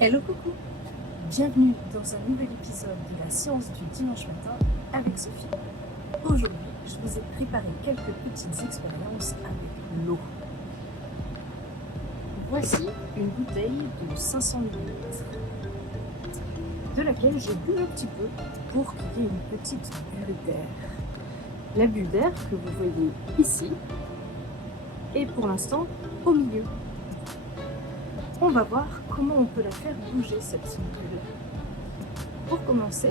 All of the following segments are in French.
Hello coucou. Bienvenue dans un nouvel épisode de la séance du dimanche matin avec Sophie. Aujourd'hui, je vous ai préparé quelques petites expériences avec l'eau. Voici une bouteille de 500 ml de laquelle j'ai bu un petit peu pour qu'il y ait une petite bulle d'air. La bulle d'air que vous voyez ici est pour l'instant au milieu. On va voir comment on peut la faire bouger cette bulle. Pour commencer,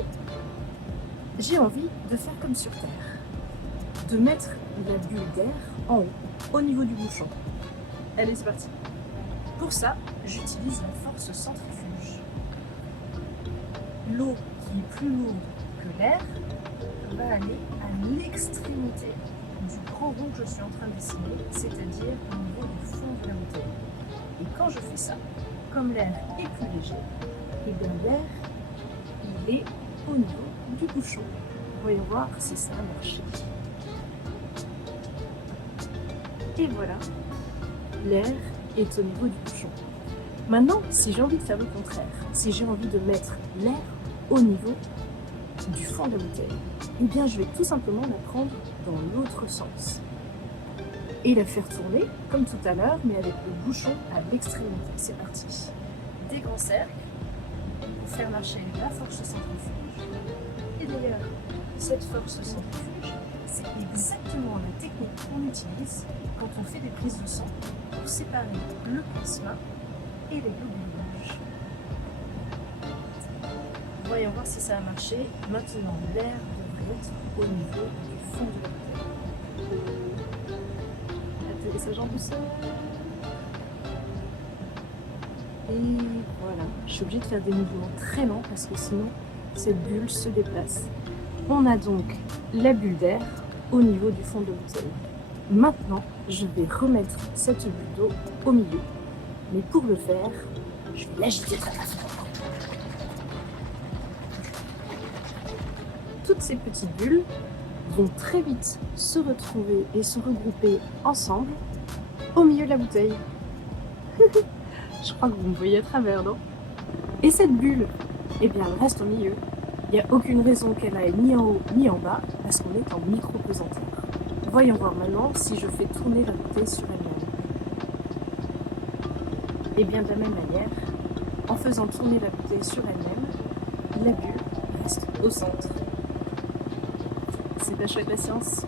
j'ai envie de faire comme sur Terre, de mettre la bulle d'air en haut, au niveau du bouchon. Allez, c'est parti. Pour ça, j'utilise la force centrifuge. L'eau qui est plus lourde que l'air va aller à l'extrémité du grand rond que je suis en train de dessiner, c'est-à-dire au niveau du fond de la bouteille. Et quand je fais ça, comme l'air est plus léger, et bien l'air, il est au niveau du bouchon. Voyons voir si ça a marché. Et voilà, l'air est au niveau du bouchon. Maintenant, si j'ai envie de faire le contraire, si j'ai envie de mettre l'air au niveau du fond de la bouteille, eh bien je vais tout simplement la prendre dans l'autre sens et la faire tourner comme tout à l'heure, mais avec le bouchon à l'extrémité. C'est parti. Des grands cercles pour faire marcher la force centrifuge. Et d'ailleurs, cette force centrifuge, c'est exactement la technique qu'on utilise quand on fait des prises de sang pour séparer le plasma et les globules rouges. Voyons voir si ça a marché. Maintenant, l'air devrait être au niveau du fond de la bouteille. Atterrissage en douceur. Et voilà, je suis obligée de faire des mouvements très lents parce que sinon cette bulle se déplace. On a donc la bulle d'air au niveau du fond de la bouteille. Maintenant, je vais remettre cette bulle d'eau au milieu. Mais pour le faire, je vais l'agiter très fort. Toutes ces petites bulles vont très vite se retrouver et se regrouper ensemble au milieu de la bouteille. Je crois que vous me voyez à travers, non? Et cette bulle, eh bien, elle reste au milieu. Il n'y a aucune raison qu'elle aille ni en haut ni en bas parce qu'on est en micro-pesanteur. Voyons voir maintenant si je fais tourner la bouteille sur elle-même. Et bien de la même manière, en faisant tourner la bouteille sur elle-même, la bulle reste au centre. C'est pas chouette la science?